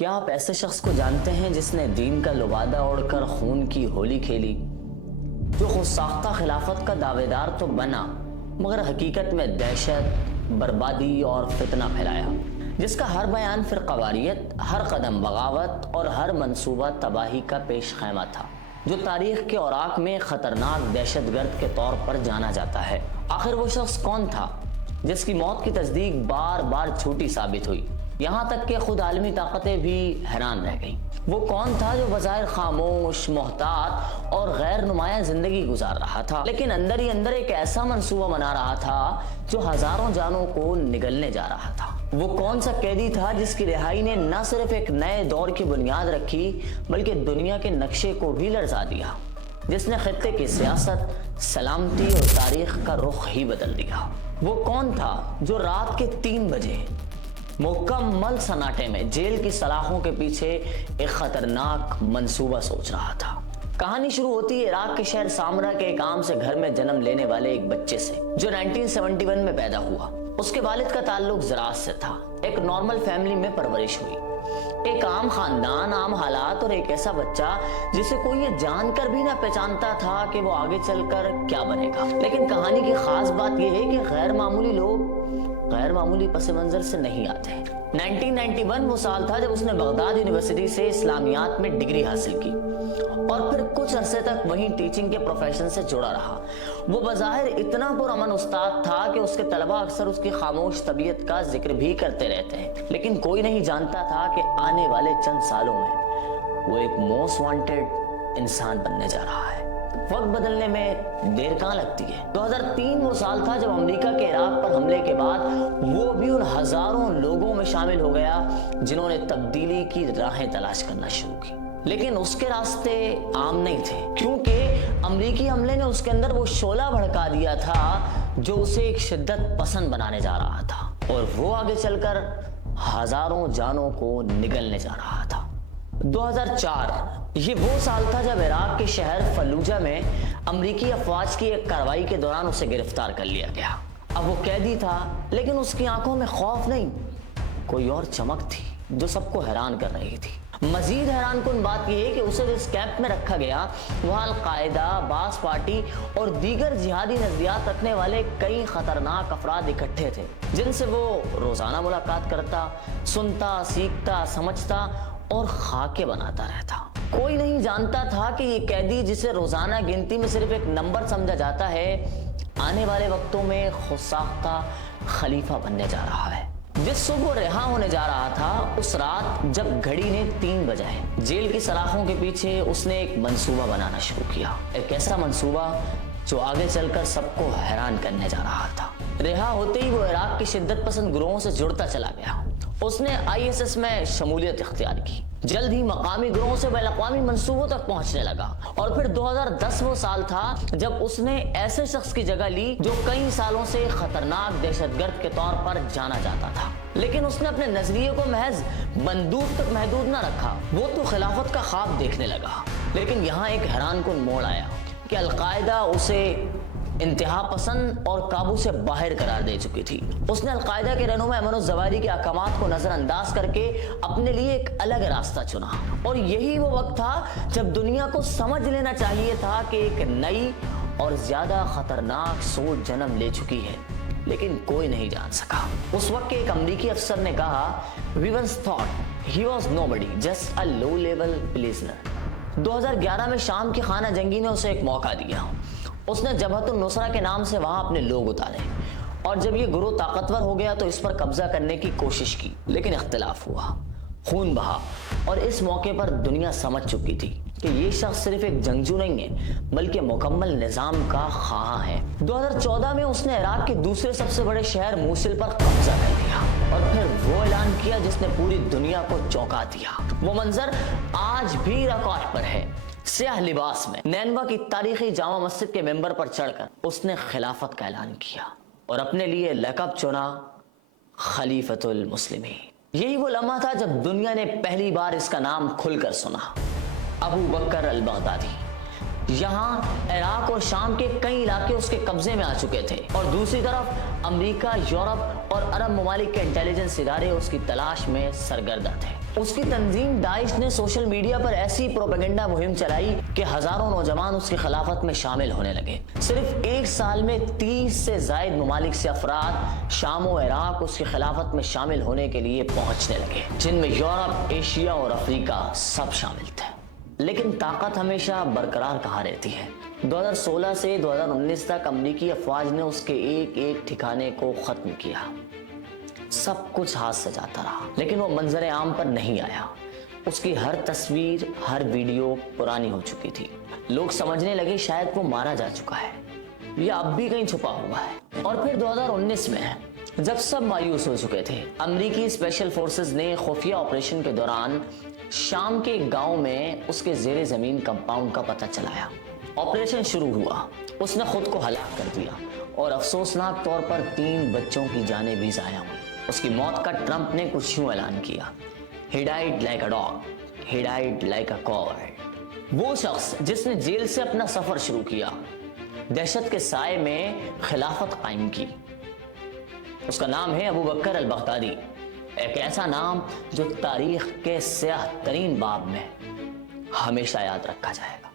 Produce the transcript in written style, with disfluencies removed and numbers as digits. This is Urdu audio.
کیا آپ ایسے شخص کو جانتے ہیں جس نے دین کا لبادہ اوڑھ کر خون کی ہولی کھیلی، جو خود ساختہ خلافت کا دعویدار تو بنا مگر حقیقت میں دہشت، بربادی اور فتنہ پھیلایا، جس کا ہر بیان فرقہ واریت، ہر قدم بغاوت اور ہر منصوبہ تباہی کا پیش خیمہ تھا، جو تاریخ کے اوراق میں خطرناک دہشت گرد کے طور پر جانا جاتا ہے؟ آخر وہ شخص کون تھا جس کی موت کی تصدیق بار بار جھوٹی ثابت ہوئی، یہاں تک کہ خود عالمی طاقتیں بھی حیران رہ گئیں؟ وہ کون تھا جو بظاہر خاموش، محتاط اور غیر نمایاں زندگی گزار رہا تھا، لیکن اندر ہی اندر ایک ایسا منصوبہ بنا رہا تھا جو ہزاروں جانوں کو نگلنے جا رہا تھا؟ وہ کون سا قیدی تھا جس کی رہائی نے نہ صرف ایک نئے دور کی بنیاد رکھی بلکہ دنیا کے نقشے کو بھی لرزا دیا، جس نے خطے کی سیاست، سلامتی اور تاریخ کا رخ ہی بدل دیا؟ وہ کون تھا جو رات کے 3 بجے مکمل سناٹے میں جیل کی سلاخوں کے پیچھے ایک خطرناک منصوبہ سوچ رہا تھا؟ کہانی شروع ہوتی ہے عراق کے شہر سامرا کے ایک عام سے گھر میں جنم لینے والے ایک بچے سے، جو 1971 میں پیدا ہوا۔ اس کے والد کا تعلق زراعت سے تھا۔ ایک نارمل فیملی میں پرورش ہوئی، ایک عام خاندان، عام حالات اور ایک ایسا بچہ جسے کوئی یہ جان کر بھی نہ پہچانتا تھا کہ وہ آگے چل کر کیا بنے گا۔ لیکن کہانی کی خاص بات یہ ہے کہ غیر معمولی لوگ غیر معمولی پس منظر سے نہیں آتے۔ 1991 وہ سال تھا جب اس نے بغداد یونیورسٹی سے اسلامیات میں ڈگری حاصل کی اور پھر کچھ عرصے تک وہیں ٹیچنگ کے پروفیشن سے جڑا رہا۔ وہ بظاہر اتنا پرامن استاد تھا کہ اس کے طلبہ اکثر اس کی خاموش طبیعت کا ذکر بھی کرتے رہتے ہیں، لیکن کوئی نہیں جانتا تھا کہ آنے والے چند سالوں میں وہ ایک موسٹ وانٹڈ انسان بننے جا رہا ہے۔ وقت بدلنے میں دیر کہاں لگتی ہے؟ 2003 وہ سال تھا جب امریکہ کے عراق پر حملے کے بعد وہ بھی ان ہزاروں لوگوں میں شامل ہو گیا جنہوں نے تبدیلی کی راہیں تلاش کرنا شروع کی۔ لیکن اس کے راستے عام نہیں تھے، کیونکہ امریکی حملے نے اس کے اندر وہ شعلہ بھڑکا دیا تھا جو اسے ایک شدت پسند بنانے جا رہا تھا، اور وہ آگے چل کر ہزاروں جانوں کو نگلنے جا رہا تھا۔ 2004 یہ وہ سال تھا جب عراق کے شہر فلوجہ میں امریکی افواج کی ایک کارروائی کے دوران اسے گرفتار کر لیا گیا۔ اب وہ قیدی تھا، لیکن اس کی آنکھوں میں خوف نہیں، کوئی اور چمک تھی جو سب کو حیران کر رہی تھی۔ مزید حیران کن بات یہ ہے کہ اسے جس کیمپ میں رکھا گیا وہاں القاعدہ، باس پارٹی اور دیگر جہادی نظریات رکھنے والے کئی خطرناک افراد اکٹھے تھے، جن سے وہ روزانہ ملاقات کرتا، سنتا، سیکھتا، سمجھتا اور خاکے بناتا رہتا۔ کوئی نہیں جانتا تھا کہ یہ قیدی جسے روزانہ گنتی میں صرف ایک نمبر سمجھا جاتا ہے، آنے والے وقتوں میں خود ساختہ خلیفہ بننے جا رہا ہے۔ جس صبح وہ رہا ہونے جا رہا تھا، اس رات جب گھڑی نے 3 بجائے، جیل کی سلاخوں کے پیچھے اس نے ایک منصوبہ بنانا شروع کیا، ایک ایسا منصوبہ جو آگے چل کر سب کو حیران کرنے جا رہا تھا۔ رہا ہوتے ہی وہ عراق کی شدت پسند گروہوں سے جڑتا چلا گیا۔ اس نے ISS میں شمولیت اختیار کی، جلد ہی مقامی گروہوں سے بین الاقوامی منصوبوں تک پہنچنے لگا، اور پھر 2010 وہ سال تھا جب اس نے ایسے شخص کی جگہ لی جو کئی سالوں سے خطرناک دہشت گرد کے طور پر جانا جاتا تھا، لیکن اس نے اپنے نظریے کو محض بندوق تک محدود نہ رکھا۔ وہ تو خلافت کا خواب دیکھنے لگا، لیکن یہاں ایک حیران کن موڑ آیا کہ القاعدہ اسے انتہا پسند اور قابو سے باہر قرار دے چکی تھی۔ اس نے القاعدہ کے رہنما ایمن الزواہری کے احکامات کو نظر انداز کر کے اپنے لیے ایک الگ راستہ چنا، اور یہی وہ وقت تھا جب دنیا کو سمجھ لینا چاہیے تھا کہ ایک نئی اور زیادہ خطرناک سوچ جنم لے چکی ہے، لیکن کوئی نہیں جان سکا۔ اس وقت کے ایک امریکی افسر نے کہا، "We once thought he was nobody, just a low-level prisoner." 2011 میں شام کی خانہ جنگی نے اسے ایک موقع دیا۔ اس نے جبہت النصرہ کے نام سے وہاں اپنے لوگ اتارے، اور جب یہ گروہ طاقتور ہو گیا تو اس پر قبضہ کرنے کی کوشش کی، لیکن اختلاف ہوا، خون بہا، اور اس موقع پر دنیا سمجھ چکی تھی کہ یہ شخص صرف ایک جنگجو نہیں ہے بلکہ مکمل نظام کا خواہاں ہے۔ 2014 میں اس نے عراق کے دوسرے سب سے بڑے شہر موصل پر قبضہ کر لیا، اور پھر وہ اعلان کیا جس نے پوری دنیا کو چونکا دیا۔ وہ منظر آج بھی ریکارڈ پر ہے۔ سیاہ لباس میں نینوا کی تاریخی جامع مسجد کے ممبر پر چڑھ کر اس نے خلافت کا اعلان کیا اور اپنے لیے لقب چنا، خلیفۃ المسلمین۔ یہی وہ لمحہ تھا جب دنیا نے پہلی بار اس کا نام کھل کر سنا، ابو بکر البغدادی۔ یہاں عراق اور شام کے کئی علاقے اس کے قبضے میں آ چکے تھے، اور دوسری طرف امریکہ، یورپ اور عرب ممالک کے انٹیلیجنس ادارے اس کی تلاش میں سرگردہ تھے۔ اس کی تنظیم داعش نے سوشل میڈیا پر ایسی پروپیگنڈا مہم چلائی کہ ہزاروں نوجوان اس کی خلافت میں شامل ہونے لگے۔ صرف ایک سال میں 30 سے زائد ممالک سے افراد شام و عراق اس کی خلافت میں شامل ہونے کے لیے پہنچنے لگے، جن میں یورپ، ایشیا اور افریقہ سب شامل تھے۔ لیکن طاقت ہمیشہ برقرار کہاں رہتی ہے۔ 2016 سے 2019 تک امریکی افواج نے اس کے ایک ایک ٹھکانے کو ختم کیا۔ سب کچھ ہاتھ سے جاتا رہا، لیکن وہ منظر عام پر نہیں آیا۔ اس کی ہر تصویر، ہر ویڈیو پرانی ہو چکی تھی۔ لوگ سمجھنے لگے شاید وہ مارا جا چکا ہے یا اب بھی کہیں چھپا ہوا ہے۔ اور پھر 2019 میں جب سب مایوس ہو چکے تھے، امریکی اسپیشل فورسز نے خفیہ آپریشن کے دوران شام کے ایک گاؤں میں اس کے زیر زمین کمپاؤنڈ کا پتہ چلایا۔ آپریشن شروع ہوا، اس نے خود کو ہلاک کر دیا اور افسوسناک طور پر 3 بچوں کی جانیں بھی ضائع ہوئیں۔ اس کی موت کا ٹرمپ نے کچھ یوں اعلان کیا: He died like a dog, he died like a coward۔ وہ شخص جس نے جیل سے اپنا سفر شروع کیا، دہشت کے سائے میں خلافت قائم کی، اس کا نام ہے ابو بکر البغدادی۔ ایک ایسا نام جو تاریخ کے سیاہ ترین باب میں ہمیشہ یاد رکھا جائے گا۔